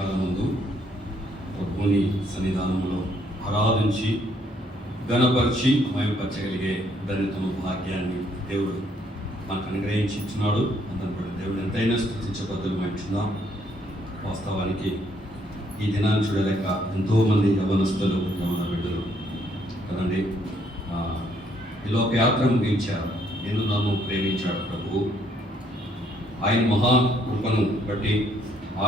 ఉదయకాలం ముందు ప్రభుని సన్నిధానంలో ఆరాధించి ఘనపరిచి మయంపరచగలిగే ధన్యతను భాగ్యాన్ని దేవుడు మనకు అనుగ్రహించి ఇచ్చినాడు. అందరం కూడా దేవుడు ఎంతైనా స్తుతించబద్దులమైంటున్నాం. వాస్తవానికి ఈ దినాన్ని చూడలేక ఎంతోమంది యవనస్తులు యవన బిడ్డలు కదండి ఈ లోకయాత్ర ముగించారు. నిన్ను నన్ను ప్రేమించాడు ప్రభువు. ఆయన మహా కృపను బట్టి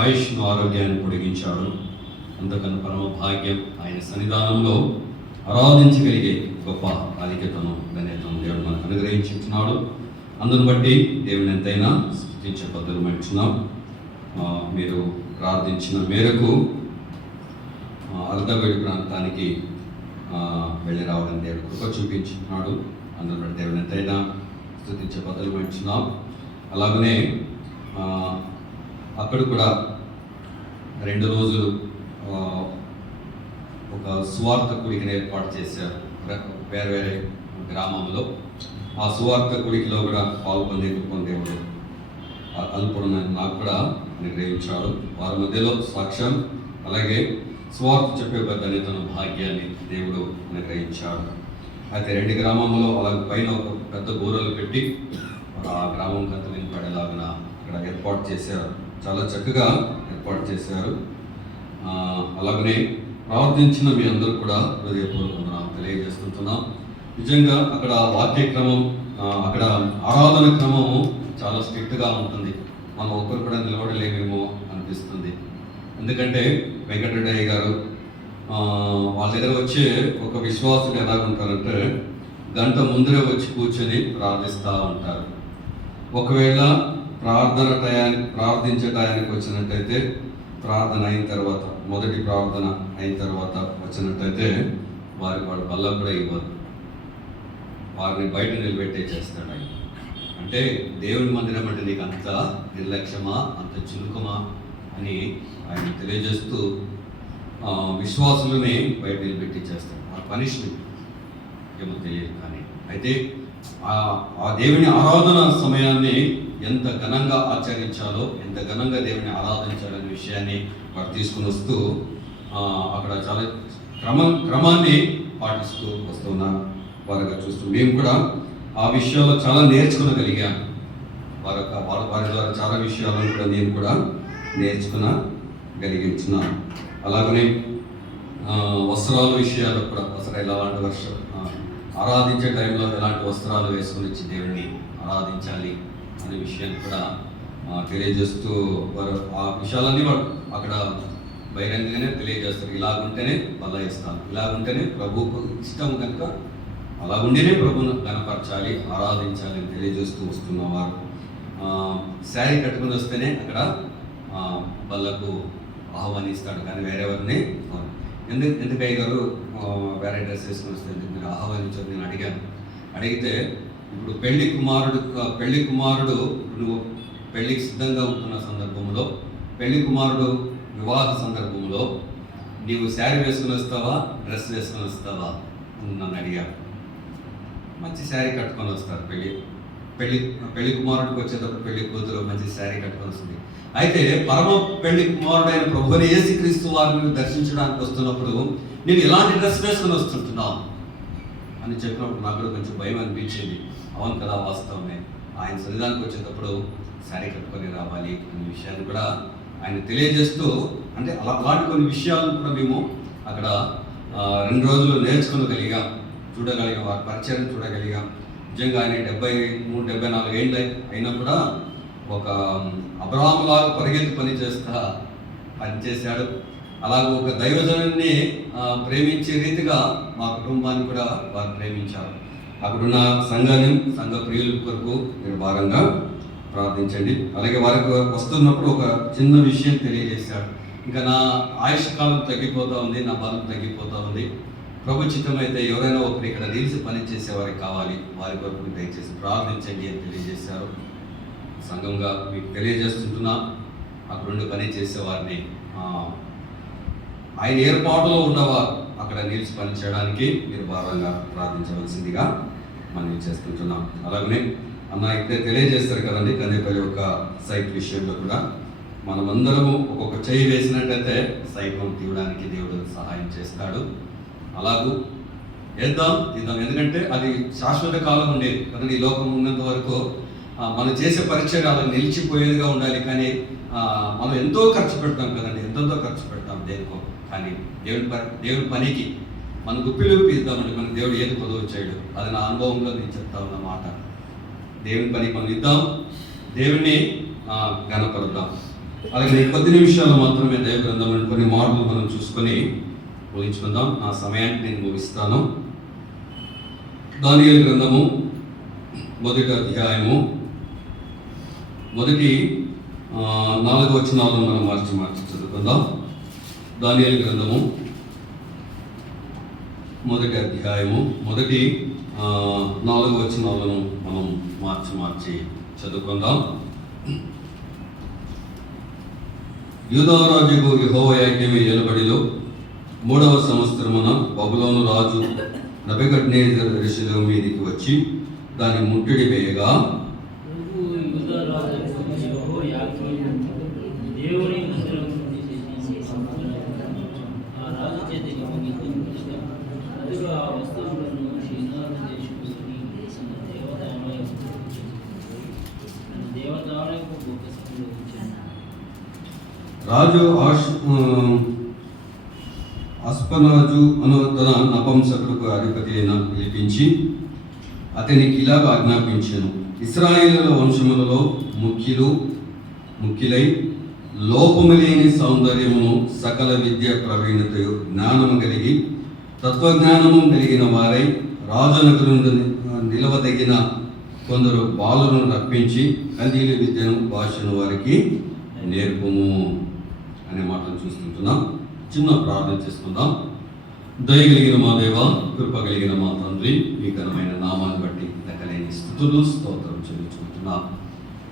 ఆయుష్ను ఆరోగ్యాన్ని పొడిగించాడు. అంతకన్నా పరమ భాగ్యం ఆయన సన్నిధానంలో ఆరాధించగలిగే గొప్ప ఆధిక్యతను ధన్యతను దేవుడు మనకు అనుగ్రహించున్నాడు. అందును బట్టి దేవుని ఎంతైనా స్తుతించే బద్దులమంటున్నాం. మీరు ప్రార్థించిన మేరకు అర్ధవేడి ప్రాంతానికి వెళ్ళి రావడం దేవుడు కృప చూపించున్నాడు. అందును బట్టి దేవుని ఎంతైనా స్తుతించే బద్దులమంటున్నాం. అలాగనే అక్కడ కూడా 2 రోజులు ఒక సువార్త కూడికను ఏర్పాటు చేశారు వేరే వేరే గ్రామంలో. ఆ సువార్త కూడికలో కూడా పాల్గొనే దేవుడు అల్పుడున్న నాకు కూడా అనుగ్రహించాడు. వారి మధ్యలో సాక్ష్యం అలాగే సువార్త చెప్పే ధన్యతను భాగ్యాన్ని దేవుడు అనుగ్రహించాడు. అయితే 2 గ్రామంలో అలాగే పైన ఒక పెద్ద బూరలు పెట్టి ఆ గ్రామం కంత వినపడేలాగా అక్కడ ఏర్పాటు చేశారు. చాలా చక్కగా ఏర్పాటు చేశారు. అలాగనే ప్రార్థించిన మీ అందరూ కూడా హృదయపూర్వకంగా తెలియజేస్తుంటున్నాం. నిజంగా అక్కడ వాక్య క్రమం అక్కడ ఆరాధన క్రమము చాలా స్ట్రిక్ట్గా ఉంటుంది. మనం ఒక్కరు కూడా నిలబడలేమేమో అనిపిస్తుంది. ఎందుకంటే వెంకటరెడ్డి గారు వాళ్ళ దగ్గర వచ్చే ఒక విశ్వాసులు ఎలా ఉంటారంటే గంట ముందరే వచ్చి కూర్చొని ప్రార్థిస్తూ ఉంటారు. ఒకవేళ ప్రార్థించే టయానికి వచ్చినట్టయితే ప్రార్థన అయిన తర్వాత మొదటి ప్రార్థన అయిన తర్వాత వచ్చినట్టయితే వారు బల్ల కూడా ఇవ్వరు. వారిని బయట నిలబెట్టే చేస్తాడు ఆయన. అంటే దేవుని మందిరం అంటే నీకు అంత నిర్లక్ష్యమా అంత చురుకమా అని ఆయన తెలియజేస్తూ విశ్వాసులని బయట నిలబెట్టి చేస్తాడు. ఆ పనిష్మెంట్ ఏమో తెలియదు. కానీ అయితే ఆ దేవుని ఆరాధన సమయాన్ని ఎంత ఘనంగా ఆచరించాలో ఎంత ఘనంగా దేవుని ఆరాధించాలనే విషయాన్ని వారు తీసుకుని వస్తూ అక్కడ చాలా క్రమాన్ని పాటిస్తూ వస్తున్న వారుగా చూస్తూ మేము కూడా ఆ విషయాల్లో చాలా నేర్చుకునగలిగాం. వారి ద్వారా చాలా విషయాలను కూడా నేను కూడా నేర్చుకునగలిగించున్నాను. అలాగనే వస్త్రాల విషయాలు కూడా ఎలాంటి ఆరాధించే టైంలో ఎలాంటి వస్త్రాలు వేసుకొని వచ్చి దేవుడిని ఆరాధించాలి అనే విషయాన్ని కూడా తెలియజేస్తూ వారు ఆ విషయాలన్నీ వాడు అక్కడ బహిరంగంగానే తెలియజేస్తారు. ఇలాగుంటేనే బల్ల ఇస్తాను, ఇలాగుంటేనే ప్రభువుకు ఇష్టం కనుక అలాగుంటేనే ప్రభువును కనపరచాలి ఆరాధించాలి అని తెలియజేస్తూ వస్తున్నవారు. శారీ కట్టుకుని వస్తేనే అక్కడ బల్లకు ఆహ్వానిస్తాడు, కానీ వేరేవారిని ఎందుకయ్య గారు వేరే డ్రెస్ వేసుకుని వస్తే మీరు ఆహ్వానించారు నేను అడిగితే ఇప్పుడు పెళ్లి కుమారుడు నువ్వు పెళ్లికి సిద్ధంగా ఉంటున్న సందర్భంలో పెళ్లి కుమారుడు వివాహ సందర్భంలో నీవు శారీ వేసుకుని వస్తావా డ్రెస్ వేసుకొని వస్తావా నన్ను అడిగాను. మంచి శారీ కట్టుకొని వస్తారు. పెళ్లి కుమారుడికి వచ్చేటప్పుడు పెళ్లి కూతురు మంచి శారీ కట్టుకొని వస్తుంది. అయితే పరమ పెళ్లి కుమారుడైన ప్రభువుని యేసుక్రీస్తు వారిని దర్శించడానికి వస్తున్నప్పుడు నేను ఎలాంటి డ్రెస్ వేసుకొని వస్తుంటున్నావు అని చెప్పినప్పుడు నాకు కూడా కొంచెం భయం అనిపించింది. అవును కదా, వాస్తవమే. ఆయన సన్నిధానికి వచ్చేటప్పుడు శారీ కట్టుకొని రావాలి అనే విషయాన్ని కూడా ఆయన తెలియజేస్తూ అంటే అలాంటి కొన్ని విషయాలను కూడా మేము అక్కడ 2 రోజులు నేర్చుకోగలిగాం, చూడగలిగాం, వారి పరిచయం చూడగలిగాం. నిజంగా ఆయన 73-74 ఏళ్ళు అయినా కూడా ఒక అబ్రహాములాగా పరిగెత్తి పనిచేశాడు. అలాగే ఒక దైవజనుని ప్రేమించే రీతిగా మా కుటుంబాన్ని కూడా వారు ప్రేమించారు. అక్కడున్న సంఘ ప్రియుల కొరకు మీరు భాగంగా ప్రార్థించండి. అలాగే వారికి వస్తున్నప్పుడు ఒక చిన్న విషయం తెలియజేశాడు. ఇంకా నా ఆయుష్ కాలం తగ్గిపోతూ ఉంది, నా బలం తగ్గిపోతూ ఉంది. ప్రభు చిత్తమైతే ఎవరైనా ఒకరు ఇక్కడ నిలిచి పనిచేసే వారికి కావాలి, వారి కొరకు దయచేసి ప్రార్థించండి అని తెలియజేశారు. సంఘంగా మీకు తెలియజేస్తుంటున్నా అక్కడుండి పని చేసేవారిని ఆయన ఏర్పాటులో ఉన్నవారు అక్కడ నిలిచి పని చేయడానికి మీరు భారంగా ప్రార్థించవలసిందిగా మనం చేస్తుంటున్నాం. అలాగనే అన్న ఇక్కడే తెలియజేస్తారు కదండి, కనేపల్లి యొక్క సైట్ విషయంలో కూడా మనమందరము ఒక్కొక్క చేయి వేసినట్లయితే సైతం తీయడానికి దేవుడు సహాయం చేస్తాడు. అలాగూ వేద్దాం తీద్దాం, ఎందుకంటే అది శాశ్వత కాలం ఉండేది కదండి. ఈ లోకం ఉన్నంత వరకు మనం చేసే పరిచయం అలా నిలిచిపోయేదిగా ఉండాలి. కానీ మనం ఎంతో ఖర్చు పెడతాం కదండి, ఎంతో ఖర్చు పెడతాం దేనికో. కానీ దేవుని పనికి మన గుప్పిలు ఇద్దామండి, మనకు దేవుడు ఏది పొదవు చేయడు. అది నా అనుభవంలో నేను చెప్తా ఉన్న మాట. దేవుని పనికి మనం ఇద్దాం, దేవుణ్ణి ఘనపరుద్దాం. అలాగే కొద్ది నిమిషాలు మాత్రమే దైవ గ్రంథం కొన్ని మాటలు మనం చూసుకొని ముగించుకుందాం. నా సమయాన్ని నేను ముగిస్తాను. దానియేలు గ్రంథము 1వ అధ్యాయము 4 వచనాలను మనం మార్చి చదువుకుందాం. దానియేలు గ్రంథము 1వ అధ్యాయము 4 వచనాలను మనం మార్చి చదువుకుందాం. యూదారాజుకు యెహోయాకీము ఏలుబడిలో 3వ సంవత్సరమున బబులోను రాజు నెబుకద్నెజరు యెరూషలేము మీదికి వచ్చి దాన్ని ముట్టడి వేయగా, రాజు అస్పనాజు అను తన నపుంసకులకు అధిపతి అయిన పిలిపించి అతనికి ఇలాగ ఆజ్ఞాపించాను. ఇశ్రాయేలుల వంశములలో ముఖ్యులై లోపము లేని సౌందర్యమును సకల విద్య ప్రవీణతయు జ్ఞానము కలిగి తత్వజ్ఞానము కలిగిన వారై రాజనగరు నిలవదగిన కొందరు బాలులను రప్పించి కల్దీల విద్యను భాషను వారికి నేర్పుము అనే మాటను చూస్తుంటున్నాం. చిన్న ప్రార్థన చేసుకుందాం. దయగలిగిన మా దేవ, కృప కలిగిన మా తండ్రి, మీ ఘనమైన నామాన్ని బట్టి లెక్కలేని స్తుతులు స్తోత్రం చెల్లించుకుంటున్నాం.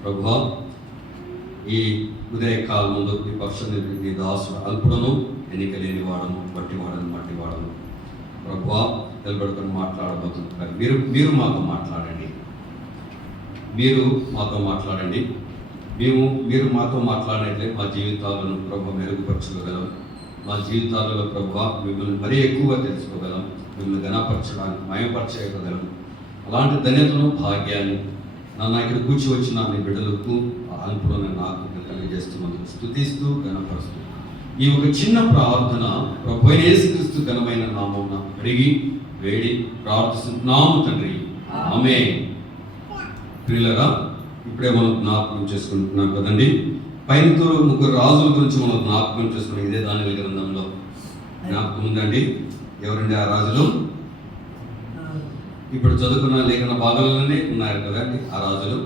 ప్రభువా, ఈ ఉదయకాలం ముందు ఈ పక్షుని దాసుడు అల్పుడను, ఎన్నిక లేని వాడను, మట్టి వాడను ప్రభువా నిలబడుకొని మాట్లాడబోతున్నారు. మీరు మాతో మాట్లాడండి. మీరు మాతో మాట్లాడినట్లే మా జీవితాలను ప్రభు మెరుగుపరచుకోగలం. మా జీవితాలలో ప్రభు మిమ్మల్ని మరీ ఎక్కువగా తెలుసుకోగలం, మిమ్మల్ని ఘనపరచడానికి మయపరచేయగలం. అలాంటి ధన్యతను భాగ్యాన్ని నన్ను ఇక్కడ కూర్చి వచ్చిన మీ బిడ్డలకు అల్పుడైన నాకు కలిగజేస్తున్నందుకు స్తుతిస్తూ ఘనపరుస్తూ ఈ ఒక చిన్న ప్రార్థన ప్రభు యేసుక్రీస్తు ఘనమైన నామమున అడిగి వేడి ప్రార్థిస్తున్నాము తండ్రి, ఆమేన్. ప్రియులారా, ఇప్పుడే మనం జ్ఞాపకం చేసుకుంటున్నాం కదండి. పైన 3 రాజుల గురించి మనం జ్ఞాపకం చేసుకున్నాం. ఇదే దానియేలు గ్రంథంలో జ్ఞాపకం ఉందండి. ఎవరండి ఆ రాజులు? ఇప్పుడు చదువుకున్న లేఖన భాగాలలోనే ఉన్నారు కదండి ఆ రాజులు.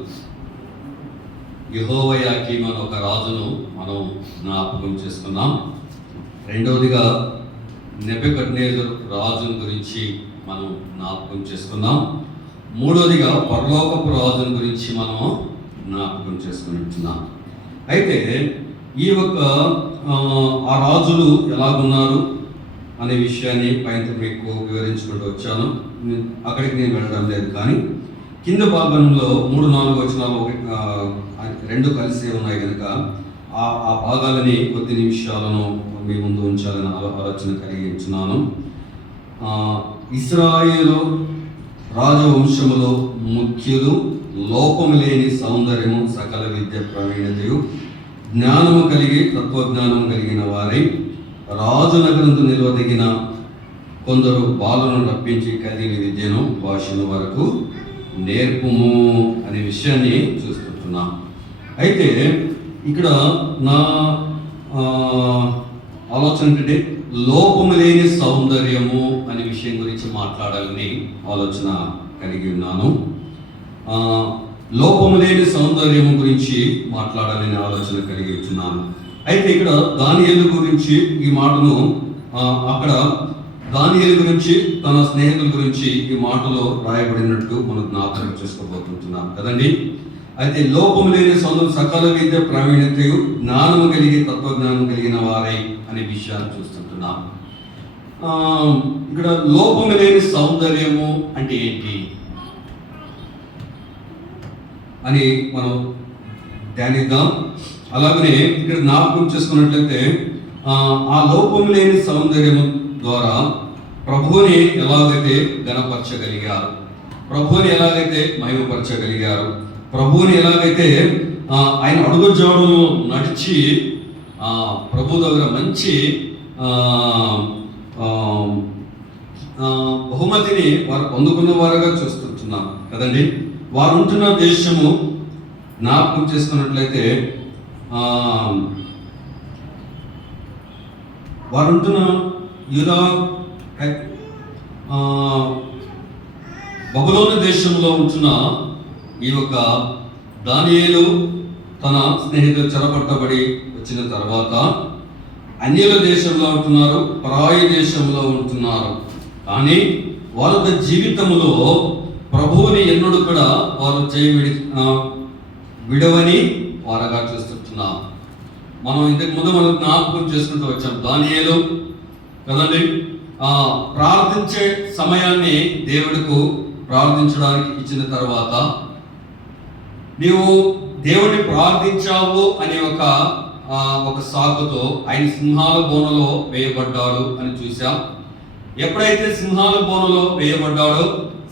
యెహోయాకీము అనే ఒక రాజును మనం జ్ఞాపకం చేసుకున్నాం. రెండవదిగా నెబుకద్నెజరు రాజును గురించి మనం జ్ఞాపకం చేసుకున్నాం. మూడవదిగా పరలోకపు రాజుని గురించి మనం జ్ఞాపకం చేసుకుంటున్నాం. అయితే ఈ ఒక ఆ రాజులు ఎలాగున్నారు అనే విషయాన్ని పైన మీకు వివరించుకుంటూ వచ్చాను. అక్కడికి నేను వెళ్ళడం లేదు. కానీ కింద భాగంలో 3-4 వచనాలు 2 కలిసే ఉన్నాయి కనుక ఆ భాగాలని కొద్ది నిమిషాలను మీ ముందు ఉంచాలని ఆలోచన కలిగించున్నాను. ఇశ్రాయేలు రాజవంశములో ముఖ్యులు లోపము లేని సౌందర్యము సకల విద్య ప్రవీణతయు జ్ఞానము కలిగి తత్వజ్ఞానము కలిగిన వారై రాజనగరంతో నిలవదగిన కొందరు బాలులను రప్పించి కల్దీల విద్యను భాషను వరకు నేర్పుము అనే విషయాన్ని చూస్తుంటున్నాం. అయితే ఇక్కడ నా ఆలోచన ఏంటంటే లోపము లేని సౌందర్యము అనే విషయం గురించి మాట్లాడాలని ఆలోచన కలిగి ఉన్నాను. లోపము లేని సౌందర్యము గురించి మాట్లాడాలని ఆలోచన కలిగి ఉన్నాను. అయితే ఇక్కడ దానియేలు గురించి ఈ మాటను అక్కడ దానియేలు గురించి తన స్నేహితుల గురించి ఈ మాటలో రాయబడినట్టు మనం జ్ఞాపకం చేసుకోబోతుంటున్నాం కదండి. అయితే లోపము లేని సౌందర్యం సకల విద్య ప్రావీణ్యతయు జ్ఞానము కలిగి తత్వజ్ఞానం కలిగిన వారై అనే విషయాన్ని చూస్తుంటున్నాం. ఇక్కడ లోపము లేని సౌందర్యము అంటే ఏంటి అని మనం ధ్యానిద్దాం. అలాగనే ఇక్కడ జ్ఞాపకం చేసుకున్నట్లయితే ఆ లోపం లేని సౌందర్యము ద్వారా ప్రభువుని ఎలాగైతే ఘనపరచగలిగారు, ప్రభువుని ఎలాగైతే మహిమపరచగలిగారు, ప్రభువుని ఎలాగైతే ఆయన అడుగుజాడలు నడిచి ప్రభు దగ్గర మంచి బహుమతిని వారు పొందుకున్న వారుగా చూస్తుంటున్నాం కదండి. వారు ఉంటున్న దేశము జ్ఞాపకం చేసుకున్నట్లయితే వారు ఉంటున్న యూదా బబులోను దేశంలో ఉంటున్న ఈ యొక్క దానియేలు తన స్నేహితులు చెరపట్టబడి వచ్చిన తర్వాత అన్యుల దేశంలో ఉంటున్నారు, పరాయి దేశంలో ఉంటున్నారు. కానీ వారి యొక్క జీవితంలో ప్రభువుని ఎన్నడూ కూడా వారు విడవని వారుగా చూస్తున్నాం. మనం ఇంతకు ముందు మనం జ్ఞాపకం చేసుకుంటూ వచ్చాం. దానియేలు కదండి, ప్రార్థించే సమయాన్ని దేవుడికి ప్రార్థించడానికి ఇచ్చిన తర్వాత నీవు దేవుడిని ప్రార్థించావు అనే ఒక సాకుతో ఆయన సింహాల బోనలో వేయబడ్డాడు అని చూసాం. ఎప్పుడైతే సింహాల బోనలో వేయబడ్డాడో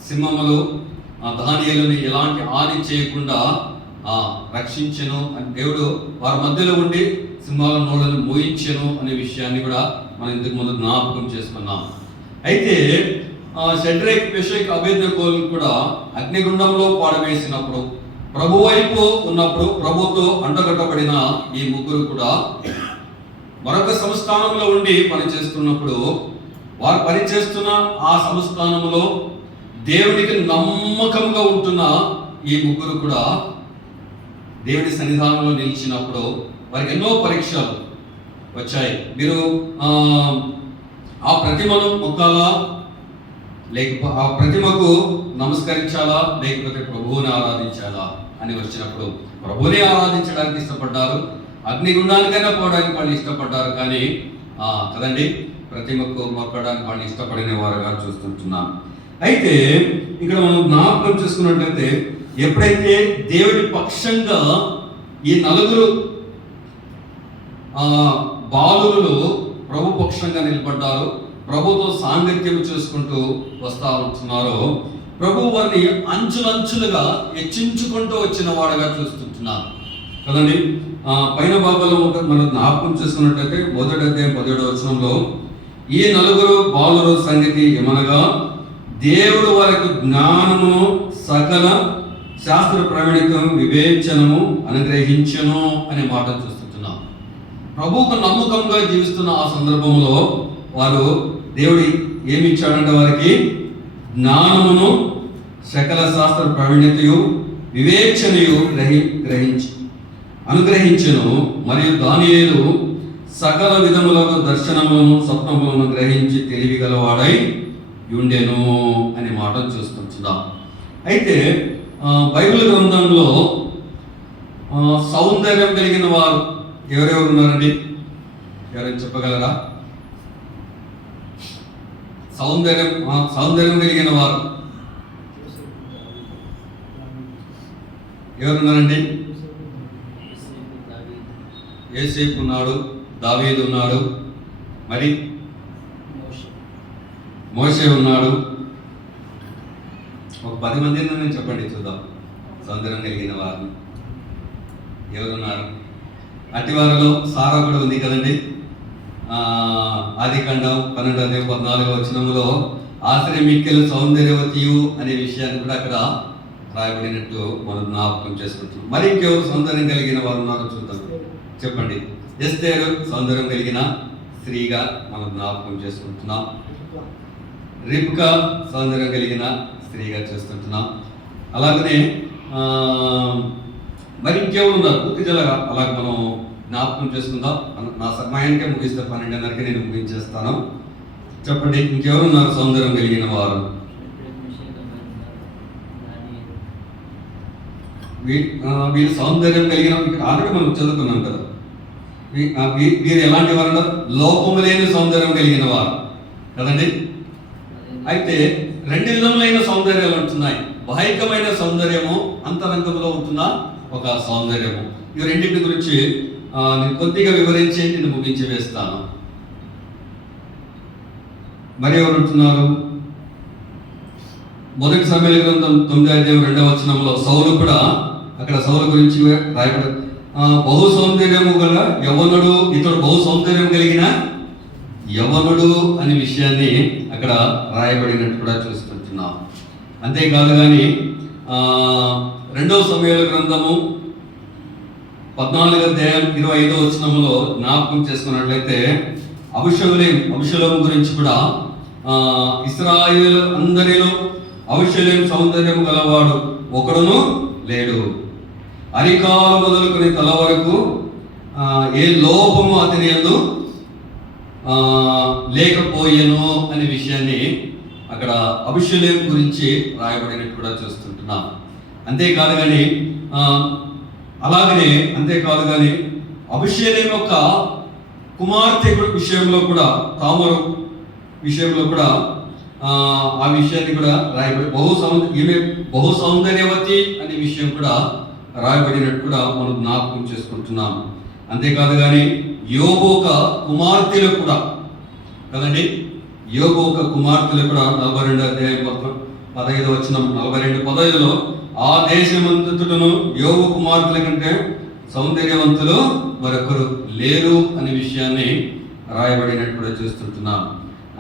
సింహములు దానియేలుని ఎలాంటి హాని చేయకుండా రక్షించెను అని దేవుడు వారి మధ్యలో ఉండి సింహాల నోళ్ళను మోయించెను అనే విషయాన్ని కూడా మనం ఇంతకు ముందు జ్ఞాపకం చేసుకున్నాం. అయితే షడ్రక్, మెషక్, అబేద్నెగోలు కూడా అగ్నిగుండంలో పాడవేసినప్పుడు ప్రభు వైపు ఉన్నప్పుడు ప్రభుతో అంటగట్టబడిన ఈ ముగ్గురు కూడా మరొక సంస్థానంలో ఉండి పనిచేస్తున్నప్పుడు వారు పనిచేస్తున్న ఆ సంస్థానంలో దేవునికి నమ్మకంగా ఉంటున్న ఈ ముగ్గురు కూడా దేవుని సన్నిధానంలో నిలిచినప్పుడు వారికి ఎన్నో పరీక్షలు వచ్చాయి. మీరు ఆ ప్రతిమను మొక్కాలా, లేకపోతే ఆ ప్రతిమకు నమస్కరించాలా, లేకపోతే ప్రభువుని ఆరాధించాలా అని వచ్చినప్పుడు ప్రభువుని ఆరాధించడానికి ఇష్టపడ్డారు. అగ్నిగుండానికైనా పోవడానికి వాళ్ళు ఇష్టపడ్డారు. కానీ కదండి, ప్రతిమకు మొక్కడానికి వాళ్ళు ఇష్టపడిన వారుగా చూస్తుంటున్నాం. అయితే ఇక్కడ మనం జ్ఞాపకం చేసుకున్నట్లయితే ఎప్పుడైతే దేవుడి పక్షంగా ఈ నలుగురు బాలురులు ప్రభు పక్షంగా నిలబడ్డారు, ప్రభుతో సాంగత్యం చేసుకుంటూ వస్తా ఉంటున్నారో ప్రభు వారిని అంచులంచులుగా హెచ్చించుకుంటూ వచ్చిన వాడుగా చూస్తుంటున్నారు కదండి. పైన భాగంలో మనం జ్ఞాపకం చేసుకున్నట్లయితే 1వ అధ్యాయం 17వ వచనంలో ఈ నలుగురు బాలురు సంగతి ఏమనగా దేవుడు వారికి జ్ఞానము సకల శాస్త్ర ప్రవీణికం వివేచనము అనుగ్రహించను అనే మాట చూస్తున్నాం. ప్రభువుకు నమ్మకంగా జీవిస్తున్న ఆ సందర్భంలో వారు దేవుడు ఏమి ఇచ్చాడంటే వారికి జ్ఞానమును సకల శాస్త్ర ప్రవీణతయు వివేచనయు అనుగ్రహించను. మరియు దానియేలు సకల విధములకు దర్శనములను స్వప్నములను గ్రహించి తెలివిగలవాడై ఉండెను అనే మాట చూస్తున్నాం. అయితే బైబిల్ గ్రంథంలో సౌందర్యం కలిగిన వారు ఎవరెవరు ఉన్నారండి? ఎవరైనా చెప్పగలరా? సౌందర్యం కలిగిన వారు ఎవరున్నారండి? యోసేపు ఉన్నాడు, దావీదు ఉన్నాడు, మరి మోషే ఉన్నాడు. ఒక 10 మందిని చెప్పండి చూద్దాం. సౌందర్యం కలిగిన వారు ఎవరున్నారు? అట్టి వారిలో సారా కూడా ఉంది కదండి. ఆదికాండం 12వ అధ్యాయం 14వ వచనంలో ఆశ్రయమిక్కెలు సౌందర్యవతియు అనే విషయాన్ని కూడా అక్కడ రాయబడినట్టు మనం జ్ఞాపకం చేసుకుంటున్నాం. మరి ఇంకెవరు సౌందర్యం కలిగిన వారు ఉన్నారో చూద్దాం. చెప్పండి. ఎస్తేరు సౌందర్యం కలిగిన స్త్రీగా మనం జ్ఞాపకం చేసుకుంటున్నాం. రిబ్కా సౌందర్యం కలిగిన స్త్రీగా చూస్తుంటున్నాం. అలాగనే మరి ఇంకెవరు ఉన్నారు? పూర్తి జలగా అలాగే మనం జ్ఞాపకం చేసుకుందాం. నా సమయానికే ముగిస్తే 12:30కి నేను ముగించేస్తాను. చెప్పండి, ఇంకెవరు ఉన్నారు సౌందర్యం కలిగిన వారు? వీళ్ళు సౌందర్యం కలిగిన ఆల్రెడీ మనం చదువుకున్నాం కదా. వీరు ఎలాంటి వారు? లోపము లేని సౌందర్యం కలిగిన వారు కదండి. అయితే 2 విధములైన సౌందర్యాలు ఉంటున్నాయి. బాహికమైన సౌందర్యము, అంతరంగంలో ఉంటున్న ఒక సౌందర్యము. ఈ రెండింటి గురించి నేను కొద్దిగా వివరించి నేను ముగించి వేస్తాను. మరి ఎవరు ఉంటున్నారు? మొదటి సమయాల గ్రంథం 9:2 సౌలు కూడా, అక్కడ సౌలు గురించి రాయబడి బహు సౌందర్యము గల యవ్వనుడు, ఇతడు బహు సౌందర్యం కలిగిన యవ్వనుడు అనే విషయాన్ని అక్కడ రాయబడినట్టు కూడా చూస్తుంటున్నాం. అంతేకాదు కానీ 2 సమయాల గ్రంథము 14:25 జ్ఞాపకం చేసుకున్నట్లయితే అబుషలోము గురించి కూడా ఇశ్రాయేలు అందరిలో అబుషలోము సౌందర్యం గలవాడు ఒకడును లేడు, అరికాలు మొదలుకొని తల వరకు ఏ లోపము అతని యందు లేకపోయేను అనే విషయాన్ని అక్కడ అబుషలోము గురించి రాయబడినట్టు కూడా చూస్తుంటున్నాం. అంతేకాదు కానీ అబుషలోము యొక్క కుమార్తె విషయంలో కూడా, తామరు విషయంలో కూడా ఆ విషయాన్ని కూడా రాయబడి ఈమె బహు సౌందర్యవతి అనే విషయం కూడా రాయబడినట్టు కూడా మనం జ్ఞాపకం చేసుకుంటున్నాం. అంతేకాదు కానీ యోబు ఒక కుమార్తెలు కూడా కదండి, యోబు ఒక కుమార్తెలు కూడా 42:15 ఆ దేశమంతటను యోబు కుమార్తెల కంటే సౌందర్యవంతులు మరొకరు లేరు అనే విషయాన్ని రాయబడినట్టు కూడా చూస్తుంటున్నాం.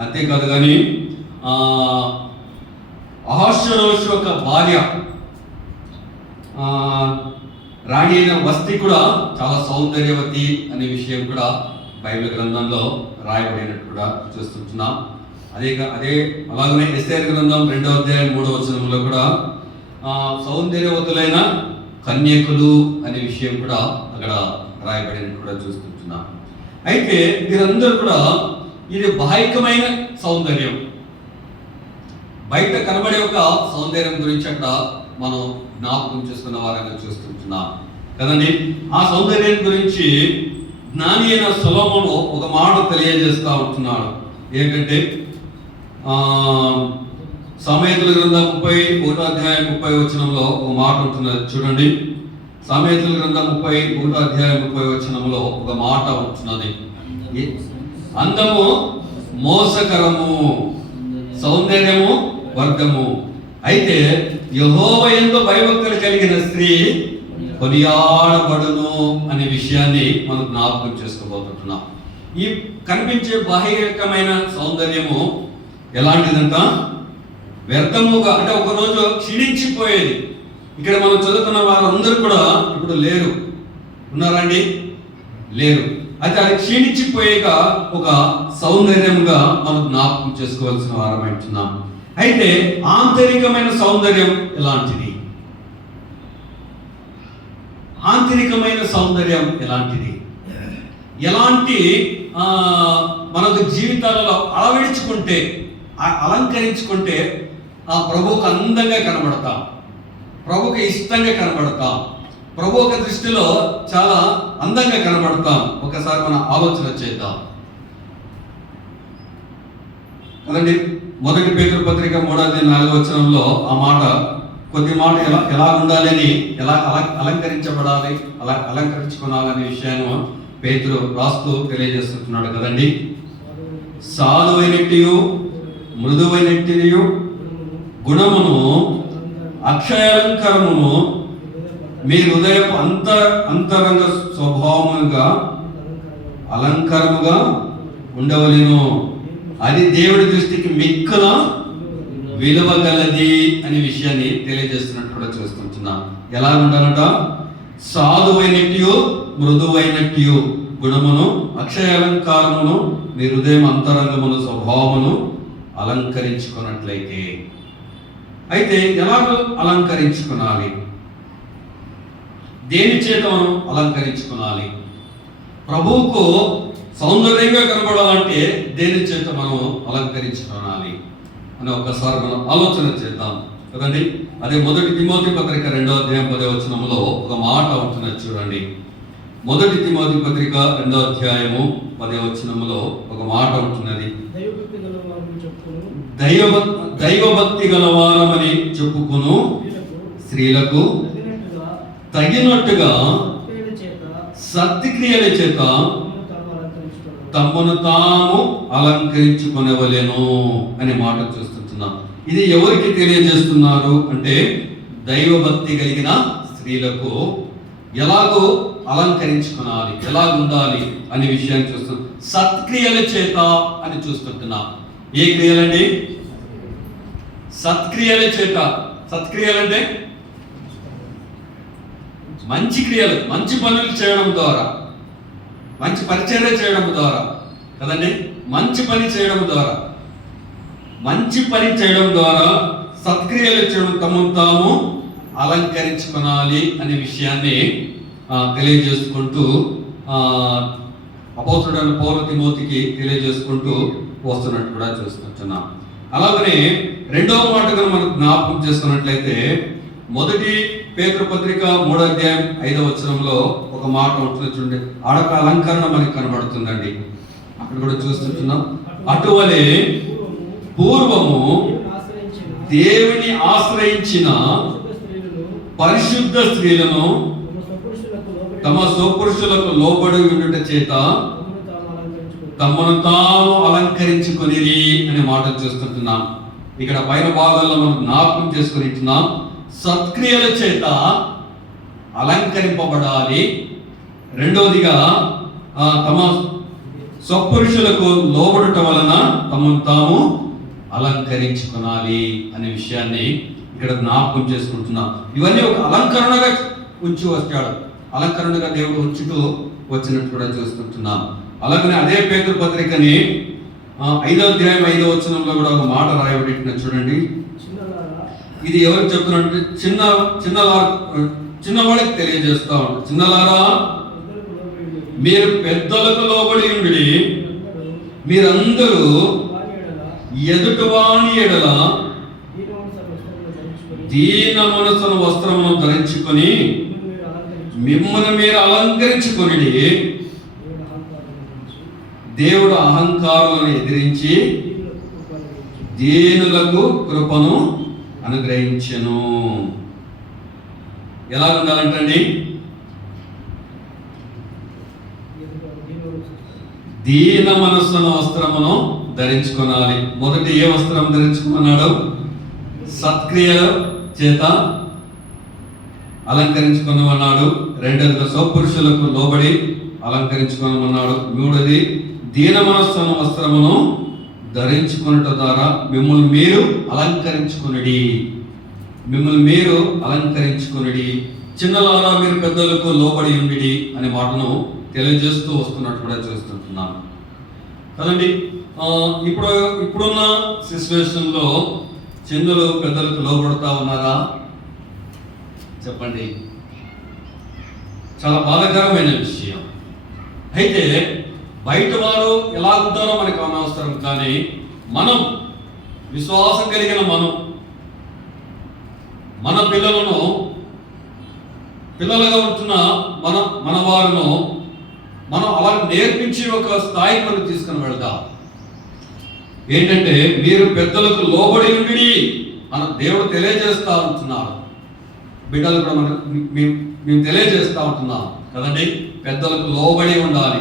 అంతేకాదు కానీ అహష్వేరోషు యొక్క భార్య రాణి అయిన వస్తి కూడా చాలా సౌందర్యవతి అనే విషయం కూడా బైబిల్ గ్రంథంలో రాయబడినట్టు కూడా చూస్తుంటున్నాం. అలాగనే ఎస్తేరు గ్రంథం 2:3 కూడా సౌందర్యవతులైన కన్యకులు అనే విషయం కూడా అక్కడ రాయబడినట్టు కూడా చూస్తుంటున్నాం. అయితే మీరందరూ కూడా ఇది బాహ్యమైన సౌందర్యం, బయట కనబడే ఒక సౌందర్యం గురించి అక్కడ మనం జ్ఞాపకం చేసుకున్న వారంగా చూస్తుంటున్నాం కదండి. ఆ సౌందర్యం గురించి జ్ఞాని అయిన సొలొమోను ఒక మాట తెలియజేస్తూ ఉంటున్నాడు. ఏంటంటే సామెతల గ్రంథం 31:30 ఒక మాట ఉంటున్నది చూడండి. సామెతల గ్రంథం 31:30 ఒక మాట ఉంటున్నది. అందము మోసకరము, సౌందర్యము వర్గము, అయితే యెహోవా యందు భయభక్తులు కలిగిన స్త్రీ కొనియాడబడును అనే విషయాన్ని మనం జ్ఞాపకం చేసుకోబోతున్నాం. ఈ కనిపించే బాహ్యకమైన సౌందర్యము ఎలాంటిదంట? వ్యర్థముగా, అంటే ఒకరోజు క్షీణించిపోయేది. ఇక్కడ మనం చదువుతున్న వారందరూ కూడా ఇప్పుడు లేరు, ఉన్నారండి? లేరు. అయితే అది క్షీణించిపోయేక ఒక సౌందర్యంగా మనం జ్ఞాపకం చేసుకోవాల్సిన వారం అంటున్నాం. అయితే ఆంతరికమైన సౌందర్యం ఎలాంటిది? ఆంతరికమైన సౌందర్యం ఎలాంటిది? ఎలాంటి మనకు జీవితాలలో అలవడించుకుంటే, అలంకరించుకుంటే ఆ ప్రభువుకు అందంగా కనబడతాం, ప్రభువుకి ఇష్టంగా కనబడతాం, ప్రభు ఒక దృష్టిలో చాలా అందంగా కనబడతాం. ఒకసారి మనం ఆలోచన చేద్దాం కదండి. 1 పేతురు పత్రిక 3:4 ఆ మాట, కొద్ది మాట ఎలా ఉండాలని, ఎలా అలంకరించబడాలి, అలా అలంకరించుకోవాలనే విషయాన్ని పేతురు రాస్తూ తెలియజేస్తున్నాడు కదండి. సాధువైనట్టియు మృదువైనట్టియు గుణమును అక్షయాలంకరమును మీ హృదయపు అంతరంగ స్వభావముగా అలంకారముగా ఉండవలెను, అది దేవుడి దృష్టికి మిక్కుల విలువ గలది అనే విషయాన్ని తెలియజేస్తున్నట్టు కూడా చూస్తుంటున్నాం. ఎలా ఉండాలంట? సాధువైనట్టు మృదువైనట్టు గుణమును అక్షయాలంకారమును మీ హృదయం అంతరంగమును స్వభావమును అలంకరించుకున్నట్లయితే. అయితే ఎలాగ అలంకరించుకునాలి? దేని చేత మనం అలంకరించుకోవాలి? ప్రభువుకు సౌందర్యంగా కనబడాలంటే దేని చేత మనం అలంకరించుకోవాలి అని ఒకసారి మనం ఆలోచన చేద్దాం కదండి. అదే 1 తిమోతి పత్రిక 2:10 ఒక మాట ఉంటున్నది చూడండి. 1 తిమోతి పత్రిక 2:10 ఒక మాట ఉంటున్నది. దైవభక్తి గలవారమని చెప్పుకును స్త్రీలకు తగినట్టుగా సత్క్రియల చేత తమను తాము అలంకరించుకొనవలెను అనే మాట చూస్తున్నాం. ఇది ఎవరికి తెలియజేస్తున్నారు అంటే దైవభక్తి కలిగిన స్త్రీలకు ఎలాగో అలంకరించుకోవాలి, ఎలా ఉండాలి అనే విషయాన్ని చూస్తున్నాం. సత్క్రియల చేత అని చూస్తుంటున్నాం. ఏ క్రియలండి? సత్క్రియల చేత. సత్క్రియలంటే మంచి క్రియలు, మంచి పనులు చేయడం ద్వారా, మంచి పరిచర్య చేయడం ద్వారా కదండి, మంచి పని చేయడం ద్వారా, మంచి పని చేయడం ద్వారా సత్క్రియలు చేయడం, తమను తాము అలంకరించుకోవాలి అనే విషయాన్ని తెలియజేసుకుంటూ అపోస్తలుడైన పౌలు తిమోతికి తెలియజేసుకుంటూ వస్తున్నట్టు కూడా చూస్తున్నాం. అలాగనే రెండవ మాటగా మనం జ్ఞాపకం చేసుకున్నట్లయితే మొదటి పేతురు పత్రిక 3వ అధ్యాయం 5వ వచనంలో ఒక మాట ఉంటుంది చూడండి. ఆడక అలంకరణ మనకి కనబడుతుందండి. అక్కడ కూడా చూస్తున్నాం. అటువలే పూర్వము దేవుని ఆశ్రయించిన పరిశుద్ధ స్త్రీలను తమ స్వపురుషులకు లోబడి ఉండుట చేత తమను తాము అలంకరించుకొని అనే మాట చూస్తుంటున్నాం. ఇక్కడ పైన భాగాల్లో మనం జ్ఞాపకం చేసుకుని ఇస్తున్నాం. సత్క్రియల చేత అలంకరింపబడాలి. రెండవదిగా తమ స్వపురుషులకు లోబడుట వలన తమను తాము అలంకరించుకోవాలి అనే విషయాన్ని ఇక్కడ జ్ఞాపకం చేసుకుంటున్నాం. ఇవన్నీ ఒక అలంకరణగా ఉంచి వచ్చాడు, అలంకరణగా దేవుడు ఉంచుతూ వచ్చినట్టు కూడా చూస్తుంటున్నాం. అలాగనే అదే పేతురు పత్రికని 5వ అధ్యాయం 5వ వచనంలో కూడా ఒక మాట రాయబడి చూడండి. ఇది ఎవరికి చెప్తున్నట్టు చిన్నవాళ్ళకి తెలియజేస్తా ఉంటారు. చిన్నలారా మీరు పెద్దలకు లోబడి ఉండి మీరందరూ ఎదుటివాని ఎడల దీన మనసును వస్త్రమును ధరించుకొని మిమ్మల్ని మీరు అలంకరించుకొని దేవుడు అహంకారాలను ఎదిరించి దీనులకు కృపను అనుగ్రహించెను. ఎలా ఉండాలంటండి? దీన మనస్సున వస్త్రమును ధరించుకోవాలి. మొదటి ఏ వస్త్రం ధరించుకున్నాడు? సత్క్రియల చేత అలంకరించుకున్నాడు. రెండవదిగా స్వపురుషులకు లోబడి అలంకరించుకున్నాడు. మూడవది దీన మనస్సున వస్త్రమును ధరించుకున్నట ద్వారా మిమ్మల్ని మీరు అలంకరించుకునడి. మిమ్మల్ని మీరు అలంకరించుకునడి. చిన్నలారా మీరు పెద్దలకు లోబడి ఉండి అనే మాటను తెలియజేస్తూ వస్తున్నట్టు కూడా చూస్తుంటున్నాను కదండి. ఇప్పుడున్న సిచ్యువేషన్లో చిన్నలు పెద్దలకు లోబడుతూ ఉన్నారా? చెప్పండి. చాలా బాధాకరమైన విషయం. అయితే బయట వారు ఎలా ఉంటారో మనకు అనవసరం, కానీ మనం విశ్వాసం కలిగిన మన పిల్లలుగా ఉంటున్న మన వారును మనం అలా నేర్పించి ఒక స్థాయికి మనం తీసుకుని వెళ్దాం. ఏంటంటే మీరు పెద్దలకు లోబడి ఉండి మన దేవుడు తెలియజేస్తా ఉంటున్నారు. బిడ్డలు కూడా మేము తెలియజేస్తా ఉంటున్నాం కదండి. పెద్దలకు లోబడి ఉండాలి.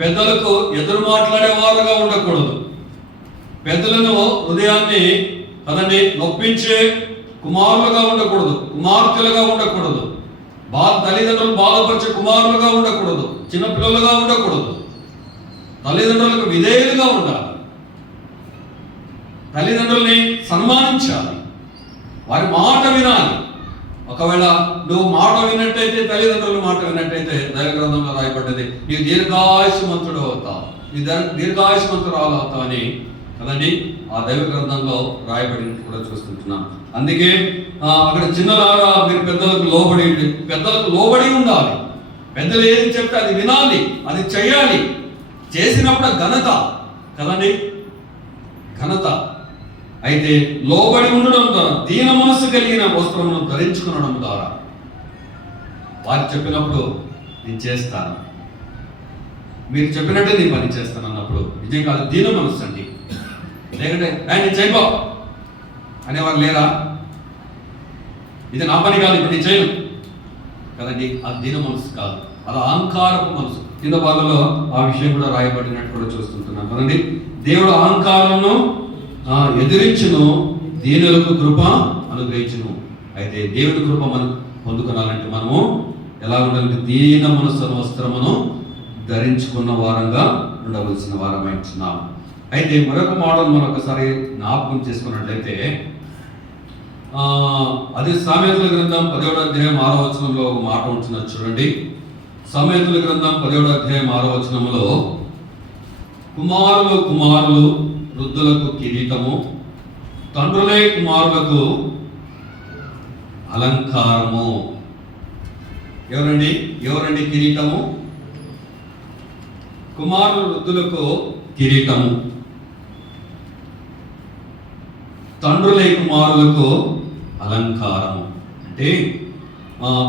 పెద్దలకు ఎదురు మాట్లాడేవారుగా ఉండకూడదు. పెద్దలను హృదయాన్ని కదండి నొప్పించే కుమారులుగా ఉండకూడదు, కుమార్తెలుగా ఉండకూడదు. తల్లిదండ్రులు బాధపరిచే కుమారులుగా ఉండకూడదు, చిన్నపిల్లలుగా ఉండకూడదు. తల్లిదండ్రులకు విధేయులుగా ఉండాలి. తల్లిదండ్రుల్ని సన్మానించాలి, వారి మాట వినాలి. ఒకవేళ నువ్వు మాట విన్నట్టయితే, తల్లిదండ్రుల మాట విన్నట్టయితే దైవగ్రంథంలో రాయబడ్డది, నీవు దీర్ఘాయుష్మంతుడు అవుతావు, నీ దీర్ఘాయుష్మంతురాలు అవుతావు అని కదండి ఆ దైవ గ్రంథంలో రాయబడినట్టు కూడా చూస్తుంటున్నాం. అందుకే అక్కడ చిన్నలారా మీరు పెద్దలకు లోబడి ఉండాలి. పెద్దలు ఏది చెప్తే అది వినాలి, అది చేయాలి. చేసినప్పుడు ఘనత కదండి, ఘనత. అయితే లోబడి ఉండడం ద్వారా, దీన మనస్సు కలిగిన వస్త్రమును ధరించుకునడం ద్వారా వారు చెప్పినప్పుడు నేను చేస్తాను, మీరు చెప్పినట్టే నేను పని చేస్తాను అన్నప్పుడు నిజంగా అది దీన మనస్సు అండి. లేకుంటే నేను చేయబో అనేవారు లేరా? ఇది నా పని కాదు, ఇప్పుడు నేను చేయను కదండి. అది దీన మనసు కాదు, అది అహంకారపు మనసు. కింద భాగంలో ఆ విషయం కూడా రాయబడినట్టు కూడా చూస్తుంటున్నాం కదండి. దేవుడు అహంకారాలను ఎదిరించును, దీనులకు కృప అనుగ్రహించును. అయితే దేవుడి కృప మనం పొందుకోవాలంటే మనము ఎలా ఉండాలంటే దీన మనస్సు వస్త్రమును ధరించుకున్న వారంగా ఉండవలసిన వారమైంటున్నాం. అయితే మరొక మోడల్ మనం ఒకసారి జ్ఞాపకం చేసుకున్నట్లయితే అది సామెతల గ్రంథం 17వ అధ్యాయం 6వ వచనంలో ఒక మాట ఉంటున్నది చూడండి. సామెతల గ్రంథం 17వ అధ్యాయం 6వ వచనంలో కుమారులు వృద్ధులకు కిరీటము, తండ్రులే కుమారులకు అలంకారము. ఎవరండి కిరీటము? కుమారులు వృద్ధులకు కిరీటము, తండ్రులే కుమారులకు అలంకారము. అంటే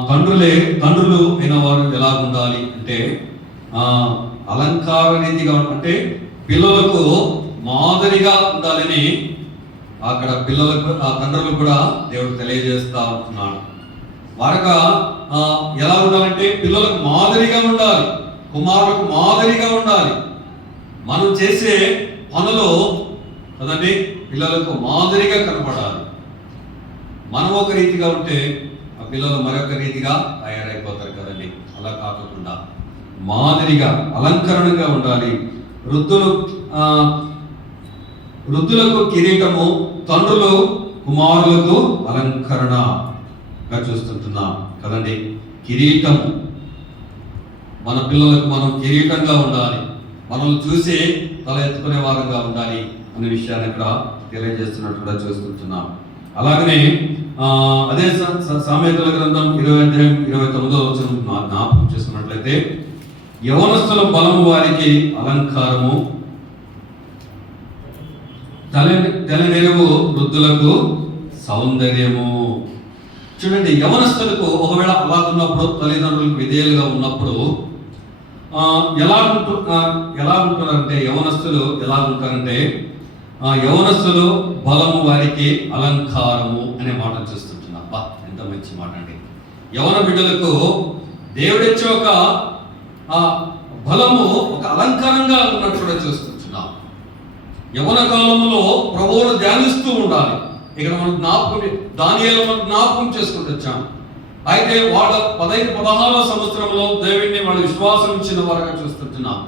తండ్రులు అయిన వారు ఎలా ఉండాలి అంటే అలంకార రీతిగా, అంటే పిల్లలకు మాదిరిగా ఉండాలని అక్కడ పిల్లలకు తండ్రులకు కూడా దేవుడు తెలియజేస్తా ఉంటున్నాడు. వారగా ఎలా ఉండాలంటే పిల్లలకు మాదిరిగా ఉండాలి, కుమారులకు మాదిరిగా ఉండాలి. మనం చేసే పనులు కదండి పిల్లలకు మాదిరిగా కనపడాలి. మనం ఒక రీతిగా ఉంటే ఆ పిల్లలు మరొక రీతిగా తయారైపోతారు కదండి. అలా కాకుండా మాదిరిగా అలంకరణగా ఉండాలి. వృద్ధులకు కిరీటము, తండ్రులు కుమారులకు అలంకరణగా చూస్తుంటున్నాం కదండి. కిరీటము, మన పిల్లలకు మనం కిరీటంగా ఉండాలి, మనల్ని చూసి తల ఎత్తుకునే వారంగా ఉండాలి అనే విషయాన్ని ఇక్కడ తెలియజేస్తున్నట్టు కూడా చూస్తుంటున్నాం. అలాగనే అదే సామెతల గ్రంథం 20వ అధ్యాయం 29వ వచనం జ్ఞాపకం చేసుకున్నట్లయితే యవనస్తుల బలము వారికి అలంకారము, తెలనెరువు వృద్ధులకు సౌందర్యము. చూడండి, యవనస్తులకు ఒకవేళ అలాగున్నప్పుడు తల్లిదండ్రులకు విధేయులుగా ఉన్నప్పుడు ఎలా ఉంటారంటే యవనస్తులు ఎలా ఉంటారంటే యవనస్తులు బలము వారికి అలంకారము అనే మాట చూస్తుంటున్నా. ఎంత మంచి మాట అండి. యవన బిడ్డలకు దేవుడిచ్చే ఒక బలము ఒక అలంకారంగా ఉన్నట్టు కూడా చూస్తుంటున్నాం. యవన కాలంలో ప్రభువును ధ్యానిస్తూ ఉండాలి. ఇక్కడ మనం దానియేలు మనం జ్ఞాపకం చేసుకుంటూ వచ్చాం. అయితే వాళ్ళ 15-16 సంవత్సరంలో దేవుడిని వాళ్ళు విశ్వాసం ఇచ్చిన వారుగా చూస్తుంటున్నాం.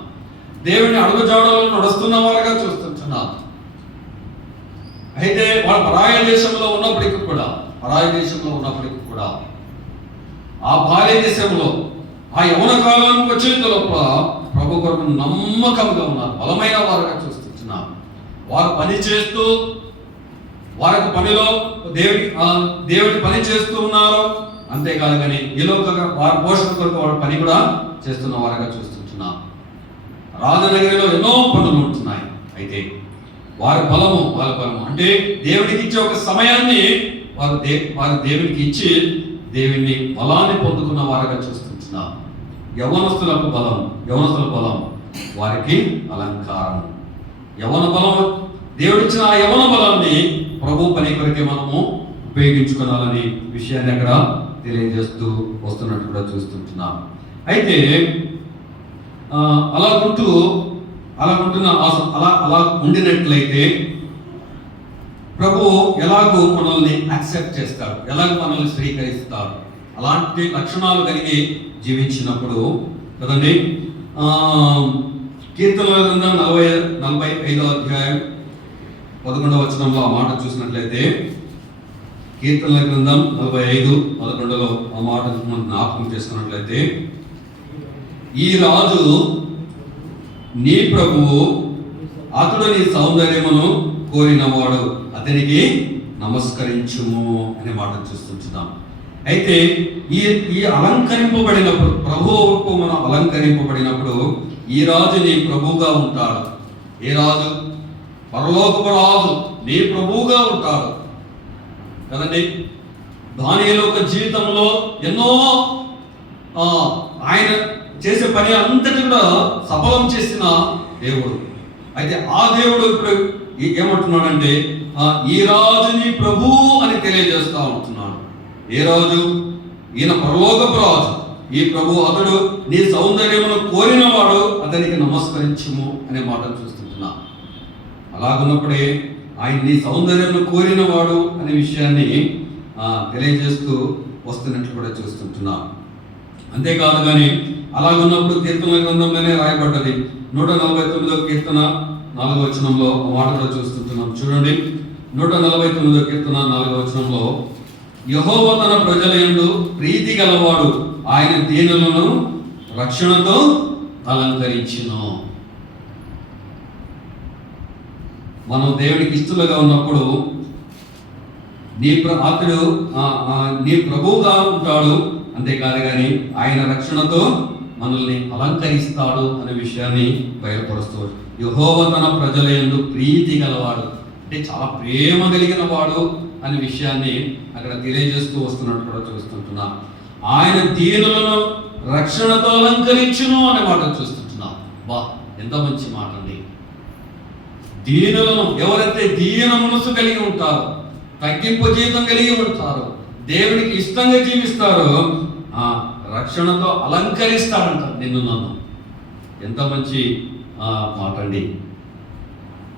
దేవుడిని అడుగుజాడలో నడుస్తున్న వారుగా చూస్తుంటున్నాం. అయితే వాళ్ళు పరాయ దేశంలో ఉన్నప్పటికీ కూడా ఆ భార్య దేశంలో ఆ యవన కాలానికి వచ్చే లోపల ప్రభు కొరకు నమ్మకంగా ఉన్నారు, బలమైన వారుగా చూస్తున్నాం. వారు పని చేస్తూ వారికి పనిలో దేవుడి పని చేస్తూ ఉన్నారు. అంతేకాదు కానీ ఈలోకంగా వారి పోషణ కొరకు వారి పని కూడా చేస్తున్న వారుగా చూస్తున్నాం. రాజనగరిలో ఎన్నో పనులు ఉంటున్నాయి. అయితే వాళ్ళ బలము అంటే దేవుడికి ఇచ్చే ఒక సమయాన్ని వారు దేవుడికి ఇచ్చి దేవుడిని బలాన్ని పొందుకున్న వారుగా చూస్తున్నాం. యవనస్తుల బలం వారికి అలంకారం. యవన బలం, దేవుడిచ్చిన ఆ యవన బలాన్ని ప్రభు పని కొరకే మనము ఉపయోగించుకోవాలని విషయాన్ని అక్కడ తెలియజేస్తూ వస్తున్నట్టు కూడా చూస్తుంటున్నాం. అయితే అలా ఉండినట్లయితే ప్రభు ఎలాగో మనల్ని యాక్సెప్ట్ చేస్తాడు, ఎలాగో మనల్ని స్వీకరిస్తాడు. అలాంటి లక్షణాలు కలిగి జీవించినప్పుడు కదండి. కీర్తనల గ్రంథం 45వ అధ్యాయం 11వ వచనంలో ఆ మాట చూసినట్లయితే కీర్తనల గ్రంథం 45:11లో ఆ మాట జ్ఞాపకం చేసుకున్నట్లయితే ఈ రాజు నీ ప్రభువు, అతడు నీ సౌందర్యమును కోరినవాడు, అతనికి నమస్కరించుము అనే మాట చూస్తున్నాం. అయితే ఈ అలంకరింపబడినప్పుడు, ప్రభువుకు మనం అలంకరింపబడినప్పుడు ఈ రాజు నీ ప్రభువుగా ఉంటాడు. ఏ రాజు? పరలోకపు రాజు నీ ప్రభువుగా ఉంటాడు కదండి. దానియేలు ఒక జీవితంలో ఎన్నో ఆయన చేసే పని అంతటి కూడా సఫలం చేసిన దేవుడు. అయితే ఆ దేవుడు ఇప్పుడు ఏమంటున్నాడంటే ఈ రాజుని ప్రభు అని తెలియజేస్తా ఉంటున్నాడు. ఏ రాజు? ఈయన పరలోకపు రాజు, ఈ ప్రభు అతడు నీ సౌందర్యమును కోరినవాడు, అతనికి నమస్కరించుము అనే మాట చూస్తుంటున్నా. అలాగున్నప్పుడే ఆయన నీ సౌందర్యమును కోరినవాడు అనే విషయాన్ని తెలియజేస్తూ వస్తున్నట్లు కూడా చూస్తుంటున్నా. అంతేకాదు కానీ అలాగున్నప్పుడు కీర్తనల గ్రంథంలోనే రాయబడ్డది 149వ కీర్తన 4వ వచనంలో మాట కూడా చూస్తుంటున్నాం. చూడండి, 149వ కీర్తన 4వ వచనంలో, యెహోవా తన ప్రజల యందు ప్రీతి గలవాడు, ఆయన దీనులను రక్షణతో అలంకరించును. మనం దేవునికి ఇష్టలుగా ఉన్నప్పుడు అతడు నీ ప్రభువుగా ఉంటాడు. అంతేకాదు కానీ ఆయన రక్షణతో మనల్ని అలంకరిస్తాడు అనే విషయాన్ని బయలుపరుస్తూ, యెహోవా తన ప్రజల యందు ప్రీతి గలవాడు అంటే చాలా ప్రేమ కలిగిన వాడు అనే విషయాన్ని అక్కడ తెలియజేస్తూ వస్తున్నట్టు కూడా చూస్తుంటున్నాం. ఆయన దీనులను రక్షణతో అలంకరించును అనే మాట చూస్తుంటున్నాం. బా, ఎంత మంచి మాట అండి. దీనులను, ఎవరైతే దీన మనసు కలిగి ఉంటారో, తగ్గింపు జీవితం కలిగి ఉంటారో, దేవునికి ఇష్టంగా జీవిస్తారో, రక్షణతో అలంకరిస్తాడంట నిన్ను నన్ను. ఎంత మంచి మాట అండి,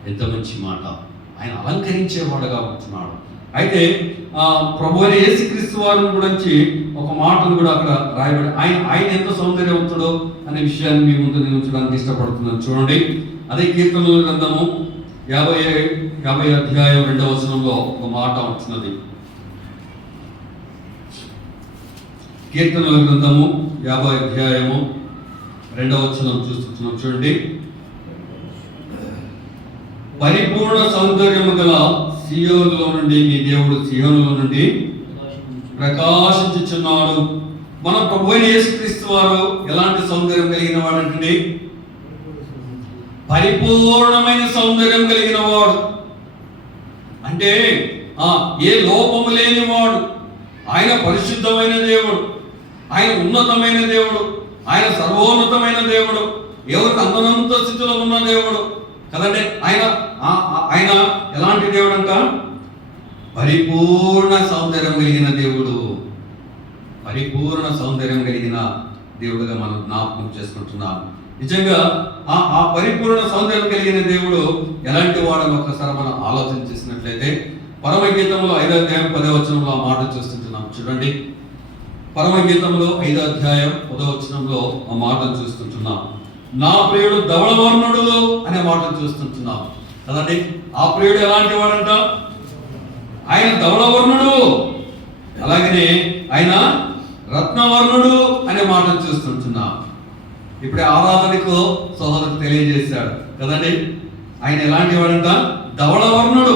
ఎంత మంచి మాట. ఆయన అలంకరించేవాడుగా ఉంటున్నాడు. అయితే ప్రభువైన యేసుక్రీస్తు వారిని గురించి ఒక మాటను కూడా అక్కడ రాయబడి, ఆయన ఎంత సౌందర్యవంతుడో అనే విషయాన్ని మీ ముందు నేను ఉంచడానికి ఇష్టపడుతున్నాను. చూడండి, అదే కీర్తనల గ్రంథము 50 అధ్యాయం 2వ వచనంలో ఒక మాట ఉంటున్నది. కీర్తనల గ్రంథము 50 అధ్యాయము 2వ వచనం చూస్తున్నాం. చూడండి, పరిపూర్ణ సౌందర్యము గల సియోనులో నుండి, నీ దేవుడు సియోనులో నుండి ప్రకాశించుచున్నాడు. మన ప్రభువైన యేసుక్రీస్తు వారు ఎలాంటి సౌందర్యం కలిగిన వాడంటే, పరిపూర్ణమైన సౌందర్యం కలిగిన వాడు. అంటే ఏ లోపము లేని వాడు. ఆయన పరిశుద్ధమైన దేవుడు, ఆయన ఉన్నతమైన దేవుడు, ఆయన సర్వోన్నతమైన దేవుడు, ఎవరికి అందనంత స్థితిలో ఉన్న దేవుడు కదండి. ఆయన ఎలాంటి దేవుడు అంట? పరిపూర్ణ సౌందర్యం కలిగిన దేవుడు. పరిపూర్ణ సౌందర్యం కలిగిన దేవుడుగా మనం జ్ఞాపకం చేసుకుంటున్నాం. నిజంగా ఆ పరిపూర్ణ సౌందర్యం కలిగిన దేవుడు ఎలాంటి వాడని ఒకసారి మనం ఆలోచన చేసినట్లయితే, పరమగీతంలో 5వ అధ్యాయం 10వ వచనంలో ఆ మాట చూస్తుంటున్నాం. చూడండి, పరమగీతంలో 5వ అధ్యాయం 10వ వచనంలో ఆ మాటను చూస్తుంటున్నాం. నా ప్రియుడు ధవళవర్ణుడు అనే మాటను చూస్తుంటున్నాం కదండి. ఆ ప్రియుడు ఎలాంటి వాడంట? ఆయన ధవళవర్ణుడు. అలాగనే ఆయన రత్నవర్ణుడు అనే మాటను చూస్తుంటున్నాం. ఇప్పుడే ఆరాధనకు సహోదరుడు తెలియజేశాడు కదండి. ఆయన ఎలాంటి వాడంట? ధవళవర్ణుడు.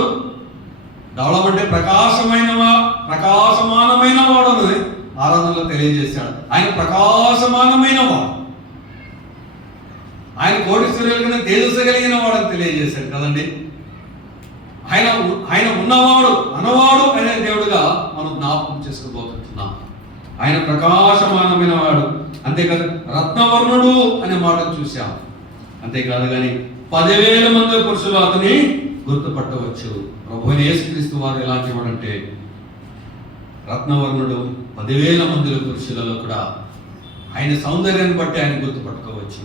ధవళం అంటే ప్రకాశమానమైన వాడు అని ఆరాధనలో తెలియజేశాడు. ఆయన ప్రకాశమానమైన వాడు, ఆయన కోటి సూర్యుల తేజస్సు కలిగిన వాడని తెలియజేశాడు కదండి. ఆయన ఉన్నవాడు, అనవాడు అనే దేవుడుగా మనం జ్ఞాపకం చేసుకోబోతున్నాం. ఆయన ప్రకాశమానమైన వాడు. అంతేకాదు రత్నవర్ణుడు అనే మాట చూశాం. అంతేకాదు కానీ 10,000 మంది పురుషులు అతని గుర్తుపట్టవచ్చు. ప్రభువైన యేసుక్రీస్తు వారు ఎలాంటి వాడంటే రత్నవర్ణుడు. 10,000 మంది పురుషులలో కూడా ఆయన సౌందర్యాన్ని బట్టి ఆయన గుర్తుపట్టవచ్చు.